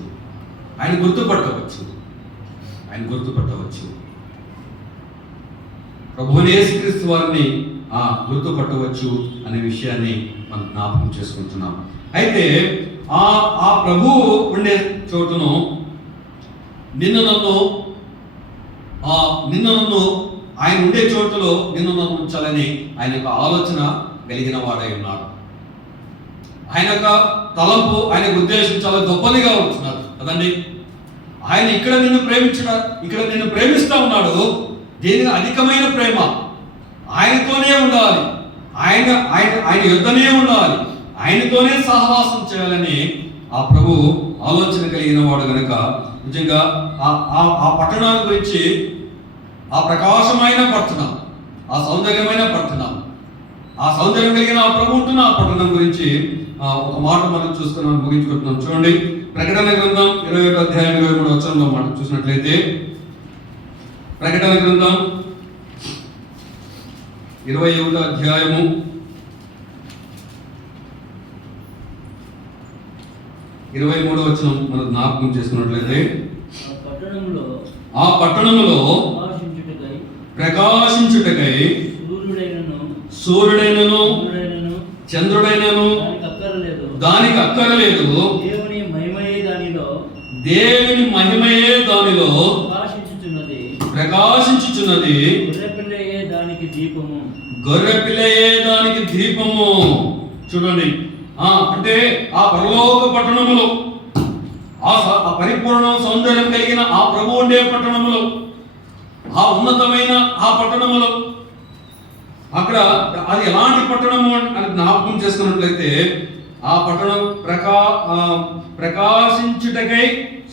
ప్రభువైన యేసుక్రీస్తు వారిని గుర్తుపట్టవచ్చు అనే విషయాన్ని మనం జ్ఞాపకం చేసుకుంటున్నాం. అయితే ఆ ప్రభువు ఉండే చోటును నిన్ను నన్ను ఆయన ఉండే చోటులో నిన్ను నన్ను ఉంచాలని ఆయన యొక్క ఆలోచన కలిగిన వాడై ఉన్నాడు. ఆయన యొక్క తలంపు, ఆయన ఉద్దేశం చాలా గొప్పదిగా ఉంటున్నారు కదండి. ఆయన ఇక్కడ నిన్ను ప్రేమిస్తూ ఉన్నాడు. దీనికి అధికమైన ప్రేమ ఆయనతోనే ఉండాలి, ఆయన యుద్ధనే ఉండాలి, ఆయనతోనే సహవాసం చేయాలని ఆ ప్రభు ఆలోచన కలిగిన వాడు కనుక నిజంగా ఆ పట్టణాల గురించి, ఆ ప్రకాశమైన పట్టణం, ఆ సౌందర్యమైన పట్టణం, ఆ సౌందర్యం కలిగిన ఆ ప్రభు ఉంటున్న ఆ పట్టణం గురించి ఒక మాట మనం చూస్తున్నాం, ముగించుకుంటున్నాం. చూడండి, ప్రకటన గ్రంథం 21 అధ్యాయం 23 వచనంలో మనం చూసినట్లయితే, ప్రకటన గ్రంథం 21 అధ్యాయము 23వ వచనం మనం జ్ఞాపకం చేసుకున్నట్లయితే, ఆ పట్టణంలో ప్రకాశించుటకై సూర్యుడైనను చంద్రుడైనను దానికి అక్కరలేదు, దేవుని మహిమయే దానిలో ప్రకాశించుచున్నది, గొర్రెపిల్లయే దానికి దీపము. చూడండి, అంటే ఆ పరలోక పట్టణములో, ఆ పరిపూర్ణ సౌందర్యం కలిగిన ఆ ప్రభు ఉండే పట్టణములో, ఆ ఉన్నతమైన ఆ పట్టణములో, అక్కడ అది ఎలాంటి పట్టణము అని జ్ఞాపకం చేసుకున్నట్లయితే, ఆ పట్టణం ప్రకాశించుటకై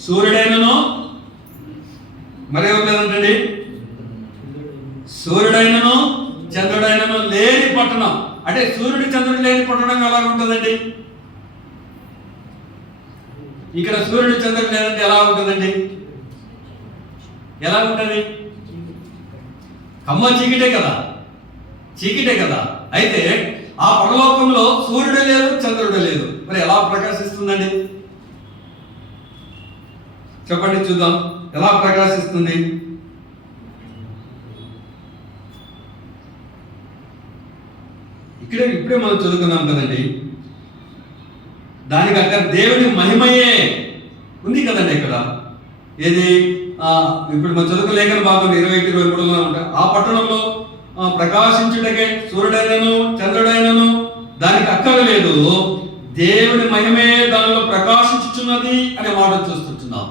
సూర్యుడైనను, మరేమో లేదంటండి, సూర్యుడైనను చంద్రుడైనను లేని పట్టణం. అంటే సూర్యుడు చంద్రుడు లేని పట్టణం ఎలా ఉంటుందండి? ఇక్కడ సూర్యుడు చంద్రుడు లేదంటే ఎలా ఉంటుందండి? ఎలా ఉంటుంది? కమ్మ చీకటే కదా, చీకటే కదా. అయితే ఆ పరలోకంలో సూర్యుడు లేదు, చంద్రుడు లేదు, మరి ఎలా ప్రకాశిస్తుందండి? చెప్పండి చూద్దాం, ఎలా ప్రకాశిస్తుంది? ఇప్పుడే మనం చదువుకున్నాం కదండి, దానికి అక్కడ దేవుని మహిమయే ఉంది కదండి. ఇక్కడ ఏది ఇప్పుడు మనం చదువుకున్న లేఖన భాగం 21-23లో ఉంటాయి. ఆ పట్టణంలో ప్రకాశించుటకే సూర్యుడైనను చంద్రుడైనను దానికి అక్కరలేదు, దేవుని మహిమే దానిలో ప్రకాశించుచున్నది అనే మాట చూస్తుంటున్నాం.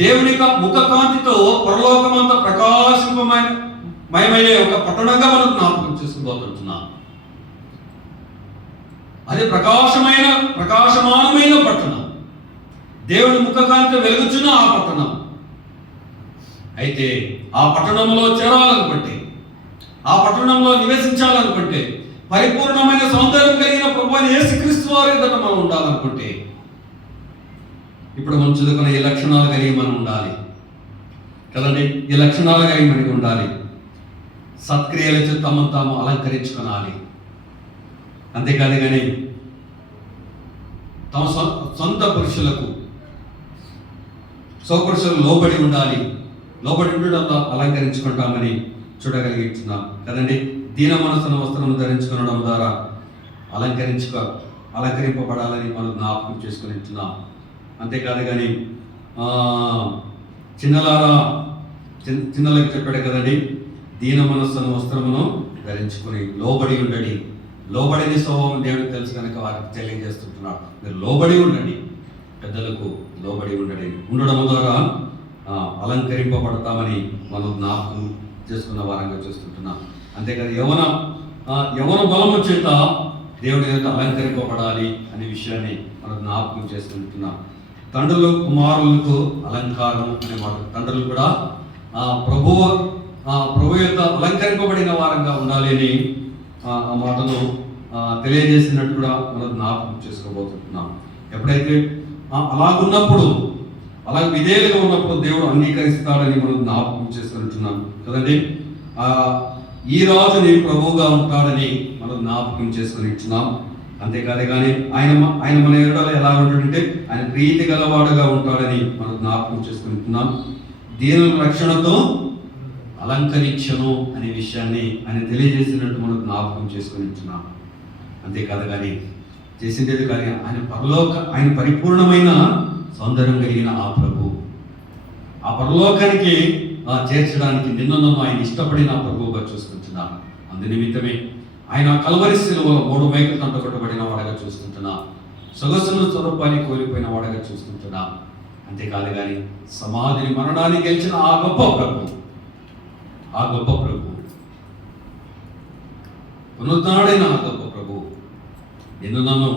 దేవుని ముఖ కాంతితో పరలోకమంతా ప్రకాశింపమైన మహిమయే ఒక పట్టణంగా మనం జ్ఞాపకం చేసుకోబోతుంటున్నాం. అది ప్రకాశమానమైన పట్టణం, దేవుని ముఖ కాంతి వెలుగుచున్న ఆ పట్టణం. అయితే ఆ పట్టణంలో చేరాలనుకుంటే, ఆ పట్టణంలో నివసించాలనుకుంటే, పరిపూర్ణమైన సౌందర్యం కలిగిన ప్రభువైన యేసుక్రీస్తు వారి ఎదుట మనం ఉండాలనుకుంటే, ఇప్పుడు మనం చదువుకున్న ఈ లక్షణాలు కలిగి మనం ఉండాలి కదండి. ఈ లక్షణాలు కలిగి మనకి ఉండాలి. సత్క్రియలతో తమను తాము అలంకరించుకోవాలి. అంతేకాదు కానీ తమ సొంత పురుషులకు స్వపురుషులు లోబడి ఉండాలి. లోబడి ఉండడంతో అలంకరించుకుంటామని చూడగలిగిస్తున్నాం కదండి. దీన మనసున వస్త్రము ధరించుకోవడం ద్వారా అలంకరింపబడాలని మనం జ్ఞాపకం చేసుకుని ఇస్తున్నాం. అంతేకాదు కానీ చిన్నలకు చెప్పాడు కదండి, దీన మనస్సును వస్త్రమును ధరించుకుని లోబడి ఉండడి. లోబడిని స్వభావం దేవుడికి తెలుసు కనుక వారికి తెలియజేస్తుంటున్నాడు, మీరు లోబడి ఉండండి, పెద్దలకు లోబడి ఉండడం ద్వారా అలంకరింపబడతామని మనం జ్ఞాపకం చేసుకున్న వారంగా చూస్తుంటున్నాం. అంతేకాదు యవన బలము చేత దేవుడి చేత అలంకరింపబడాలి అనే విషయాన్ని మనం జ్ఞాపకం చేసుకుంటున్నాం. తండ్రులు కుమారులకు అలంకారం అనే మాట, తండ్రులు కూడా ప్రభు యొక్క అలంకరింపబడిన వారంగా ఉండాలి అని ఆ మాటను తెలియజేసినట్టు కూడా మనం జ్ఞాపకం చేసుకోబోతున్నాం. ఎప్పుడైతే అలాగున్నప్పుడు, అలా విధేయులుగా ఉన్నప్పుడు దేవుడు అంగీకరిస్తాడని మనం జ్ఞాపకం చేసుకుంటున్నాం కదండి. ఈ రాజుని ప్రభువుగా ఉంటాడని మనం జ్ఞాపకం చేసుకుని ఇచ్చున్నాం. అంతేకాదే కానీ ఆయన మన ఎడల ఎలా ఉంటాడంటే ఆయన ప్రీతి గలవాడుగా ఉంటాడని మనం జ్ఞాపకం చేసుకుంటున్నాం. దీనుల రక్షణతో అలంకరించను అనే విషయాన్ని ఆయన తెలియజేసినట్టు మనం జ్ఞాపకం చేసుకుని ఇచ్చున్నాం. అంతేకాదు కానీ చేసిందేది కానీ ఆయన పరిపూర్ణమైన సౌందర్యం కలిగిన ఆ ప్రభు, ఆ పరలోకానికి చేర్చడానికి నిన్నను ఆయన ఇష్టపడిన ప్రభువుగా చూసుకుంటున్నాం. అందు నిమిత్తమే ఆయన కల్వరి శిలువలో 3 మేకలు తంటకొట్టబడిన వాడగా చూసుకుంటున్నాం. సొగసును స్వరూపాన్ని కోల్పోయిన వాడగా చూసుకుంటున్నాం. అంతేకాదు కానీ సమాధిని మరణాన్ని గెలిచిన ఆ గొప్ప ప్రభు పునరుద్ధరణైన ఆ గొప్ప ప్రభు నిన్ను నన్ను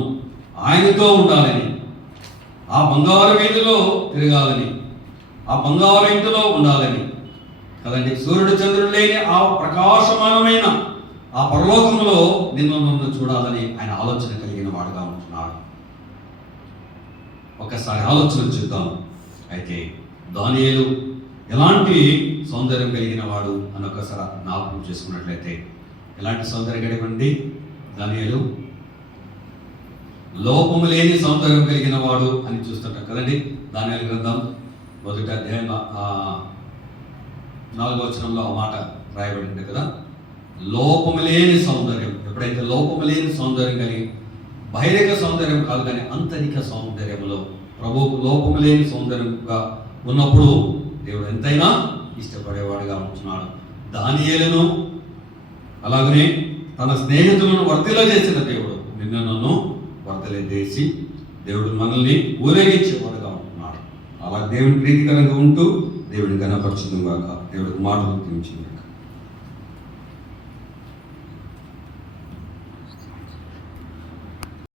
ఆయనతో ఉండాలని, ఆ బంగారు వీధిలో తిరగాలని, ఆ బంగారు ఇంటిలో ఉండాలని కదండి. సూర్యుడు చంద్రుడు లేని ఆ ప్రకాశమానమైన ఆ పరలోకంలో నన్ను చూడాలని ఆయన ఆలోచన కలిగిన వాడుగా ఉంటున్నాడు. ఒకసారి ఆలోచన చేద్దాం. అయితే దానియేలు ఎలాంటి సౌందర్యం కలిగిన వాడు అని ఒకసారి జ్ఞాపకం చేసుకున్నట్లయితే, ఎలాంటి సౌందర్యం కలిగినండి దానియేలు? లోపము లేని సౌందర్యం కలిగిన వాడు అని చూస్తుంటాం కదండి. దానియేలు గ్రంథం 1వ అధ్యాయం 4వ వచనంలో ఆ మాట రాయబడింది కదా. లోపము లేని సౌందర్యం. ఎప్పుడైతే లోపము లేని సౌందర్యం కలిగి, బహిరంగ సౌందర్యం కాదు కానీ ఆంతరిక సౌందర్యంలో ప్రభువుకు లోపము లేని సౌందర్యంగా ఉన్నప్పుడు దేవుడు ఎంతైనా ఇష్టపడేవాడుగా ఉంటున్నాడు. దానియేలును అలాగనే తన స్నేహితులను వర్తిలో చేసిన దేవుడు నిన్ను నన్ను వర్తలే చేసి దేవుడు మనల్ని ఊరేగించేవాడుగా ఉంటున్నాడు. అలా దేవుని ప్రీతికరంగా ఉంటూ దేవుడిని ఘనపరచును గాక. దేవుడికి మాటలు తీర్చింది.